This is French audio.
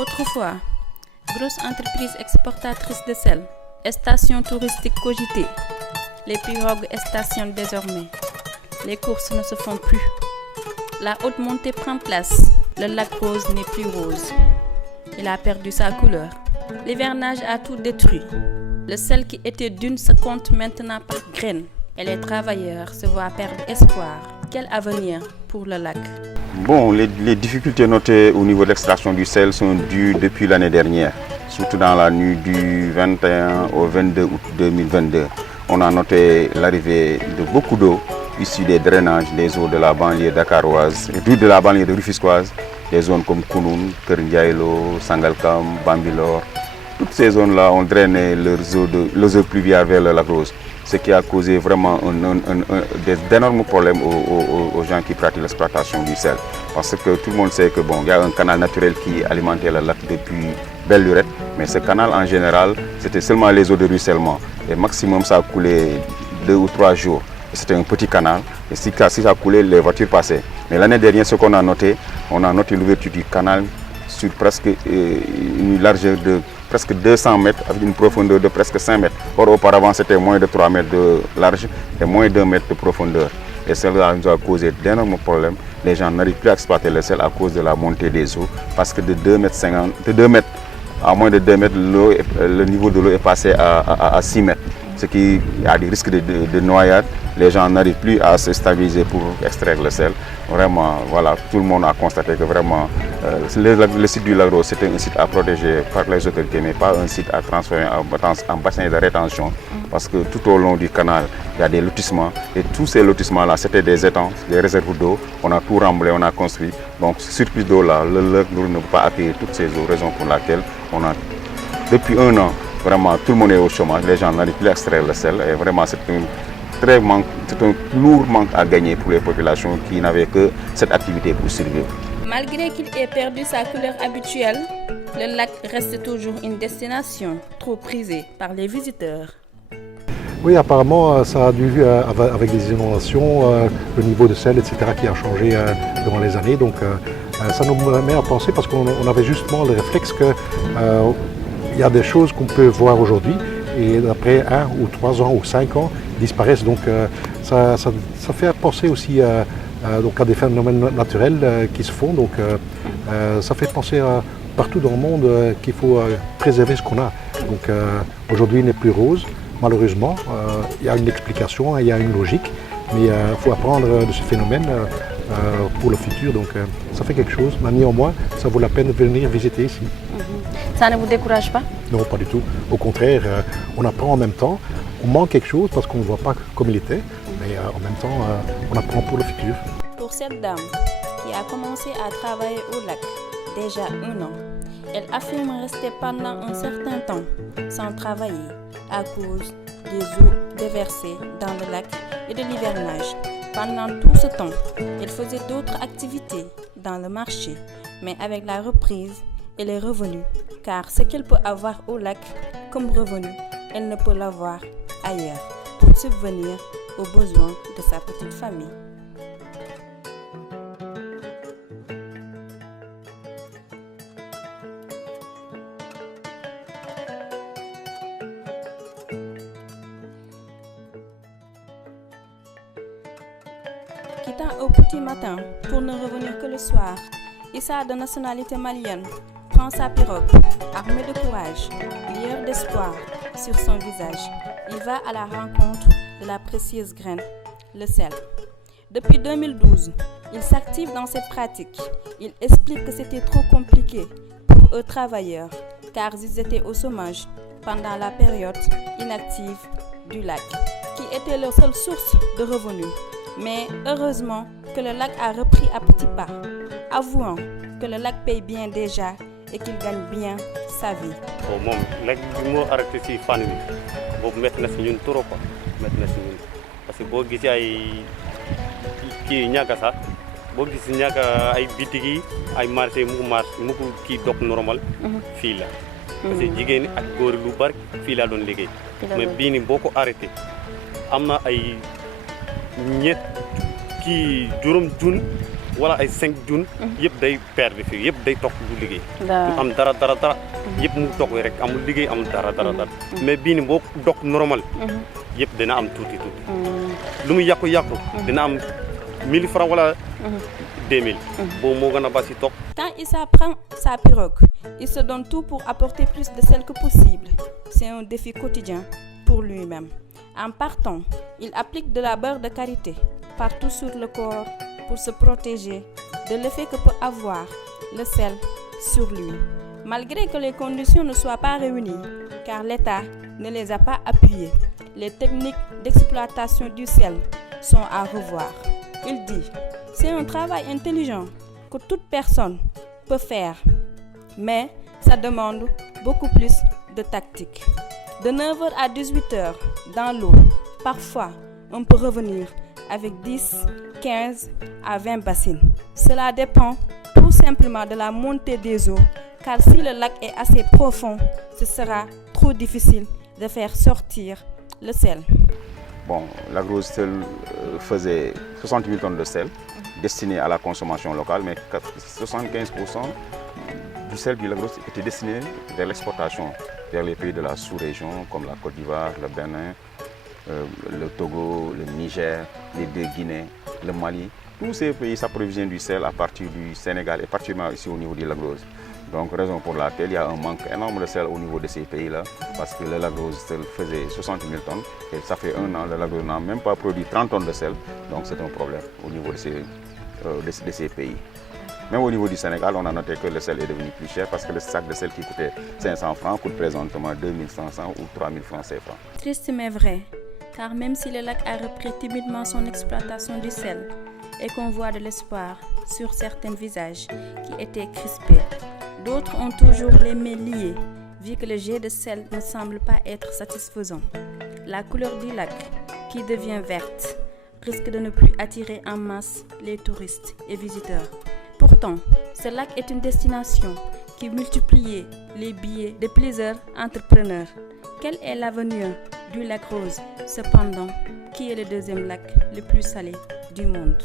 Autrefois, grosse entreprise exportatrice de sel, station touristique cogitée, les pirogues stationnent désormais. Les courses ne se font plus. La haute montée prend place. Le lac rose n'est plus rose. Il a perdu sa couleur. L'hivernage a tout détruit. Le sel qui était dune se compte maintenant par graines. Et les travailleurs se voient perdre espoir. Quel avenir pour le lac? Bon, les difficultés notées au niveau de l'extraction du sel sont dues depuis l'année dernière, surtout dans la nuit du 21 au 22 août 2022. On a noté l'arrivée de beaucoup d'eau issue des drainages des eaux de la banlieue dakaroise, de la banlieue de Rufisquoise, des zones comme Kounoun, Kerndiaïlo, Sangalkam, Bambilor. Toutes ces zones-là ont drainé leurs eaux pluviales vers le lac Rose, ce qui a causé vraiment d'énormes problèmes aux gens qui pratiquent l'exploitation du sel. Parce que tout le monde sait que bon, y a un canal naturel qui alimentait le lac depuis belle lurette, mais ce canal en général, c'était seulement les eaux de ruissellement. Et maximum, ça a coulé 2 ou 3 jours. C'était un petit canal, et si ça coulait, les voitures passaient. Mais l'année dernière, ce qu'on a noté l'ouverture du canal sur presque une largeur de presque 200 mètres, avec une profondeur de presque 5 mètres. Or, auparavant, c'était moins de 3 mètres de large et moins de 1 mètre de profondeur. Et cela nous a causé d'énormes problèmes. Les gens n'arrivent plus à exploiter le sel à cause de la montée des eaux, parce que de 2 mètres à moins de 2 mètres, le niveau de l'eau est passé à 6 mètres. Ce qui a des risques de noyade. Les gens n'arrivent plus à se stabiliser pour extraire le sel. Vraiment, voilà, tout le monde a constaté que vraiment le site du lac Rose, c'était un site à protéger par les autorités, mais pas un site à transformer en bassin de rétention. Parce que tout au long du canal, il y a des lotissements. Et tous ces lotissements-là, c'était des étangs, des réserves d'eau. On a tout remblé, on a construit. Donc, ce surplus d'eau-là, le lac ne peut pas accueillir toutes ces eaux, raison pour laquelle on a, depuis 1 an, vraiment, tout le monde est au chômage, les gens n'arrivent plus à extraire le sel et vraiment c'est un lourd manque à gagner pour les populations qui n'avaient que cette activité pour survivre. Malgré qu'il ait perdu sa couleur habituelle, le lac reste toujours une destination trop prisée par les visiteurs. Oui, apparemment, ça a dû, avec des inondations, le niveau de sel, etc., qui a changé durant les années. Donc, ça nous met à penser, parce qu'on avait justement le réflexe que il y a des choses qu'on peut voir aujourd'hui et après 1 ou 3 ans ou 5 ans disparaissent. Donc ça fait penser aussi donc à des phénomènes naturels qui se font. Donc ça fait penser partout dans le monde qu'il faut préserver ce qu'on a. Donc aujourd'hui il n'est plus rose, malheureusement. Il y a une explication, il y a une logique, mais il faut apprendre de ce phénomène pour le futur. Donc ça fait quelque chose, mais néanmoins ça vaut la peine de venir visiter ici. Ça ne vous décourage pas? Non, pas du tout. Au contraire, on apprend en même temps. On manque quelque chose parce qu'on ne voit pas comme il était, mais en même temps, on apprend pour le futur. Pour cette dame qui a commencé à travailler au lac déjà 1 an, elle affirme rester pendant un certain temps sans travailler à cause des eaux déversées dans le lac et de l'hivernage. Pendant tout ce temps, elle faisait d'autres activités dans le marché, mais avec la reprise, elle est revenue, car ce qu'elle peut avoir au lac comme revenu, elle ne peut l'avoir ailleurs pour subvenir aux besoins de sa petite famille. Quittant au petit matin pour ne revenir que le soir, Issa, de nationalité malienne, prend sa pirogue, armé de courage, lueur d'espoir sur son visage. Il va à la rencontre de la précieuse graine, le sel. Depuis 2012, il s'active dans cette pratique. Il explique que c'était trop compliqué pour eux travailleurs, car ils étaient au chômage pendant la période inactive du lac, qui était leur seule source de revenus. Mais heureusement que le lac a repris à petits pas, avouant que le lac paye bien déjà et qu'il gagne bien sa vie. Bon, lac bi moo arrêté si fan bi boobu métti na si ñun trop quoi, métti na si ñun parce que boo gisee ay kii ñàkk sax boo gis ñàkk ay bitigi ay marché mu ko kii dog normal fii la. parce que jigéen ñi ak góor lu bari fii laa doon liggéey. mais bii nii boo ko arrêté am na ay ñett kii juróom jun wala ay 5 jun yëpp day perdre fii yëpp day toog du liggéey Da- du am dara yëpp mu toog rek amul liggéey amul dara mais bii ni boo dog normal yëpp dina am tuuti lu mu yàqu dina am 1000 francs wala 2000 boobu moo gën a basi toog. Quand Issa prend sa pirogue, il se donne tout pour apporter plus de sel que possible. C'est un défi quotidien pour lui-même. En partant, il applique de la beurre de karité partout sur le corps pour se protéger de l'effet que peut avoir le sel sur lui. Malgré que les conditions ne soient pas réunies, car l'État ne les a pas appuyées, les techniques d'exploitation du sel sont à revoir. Il dit, c'est un travail intelligent que toute personne peut faire, mais ça demande beaucoup plus de tactique. De 9h à 18h dans l'eau, parfois on peut revenir avec 10, 15 à 20 bassines. Cela dépend tout simplement de la montée des eaux, car si le lac est assez profond, ce sera trop difficile de faire sortir le sel. Bon, l'Agro Sel faisait 60 000 tonnes de sel destiné à la consommation locale, mais 75% du sel du Lagros était destiné vers l'exportation, vers les pays de la sous-région comme la Côte d'Ivoire, le Bénin, le Togo, le Niger, les deux Guinées, le Mali. Tous ces pays s'approvisionnent du sel à partir du Sénégal et particulièrement ici au niveau du Lagros. Donc, raison pour laquelle il y a un manque énorme de sel au niveau de ces pays-là, parce que le Lagros faisait 60 000 tonnes et ça fait un an, le Lagros n'a même pas produit 30 tonnes de sel, donc c'est un problème au niveau de ces pays. Même au niveau du Sénégal, on a noté que le sel est devenu plus cher parce que le sac de sel qui coûtait 500 francs coûte présentement 2500 ou 3000 francs CFA. Triste mais vrai, car même si le lac a repris timidement son exploitation du sel et qu'on voit de l'espoir sur certains visages qui étaient crispés, d'autres ont toujours les mains liées, vu que le jet de sel ne semble pas être satisfaisant. La couleur du lac, qui devient verte, risque de ne plus attirer en masse les touristes et visiteurs. Pourtant, ce lac est une destination qui multiplie les billets de plusieurs entrepreneurs. Quel est l'avenir du lac Rose, cependant, qui est le deuxième lac le plus salé du monde?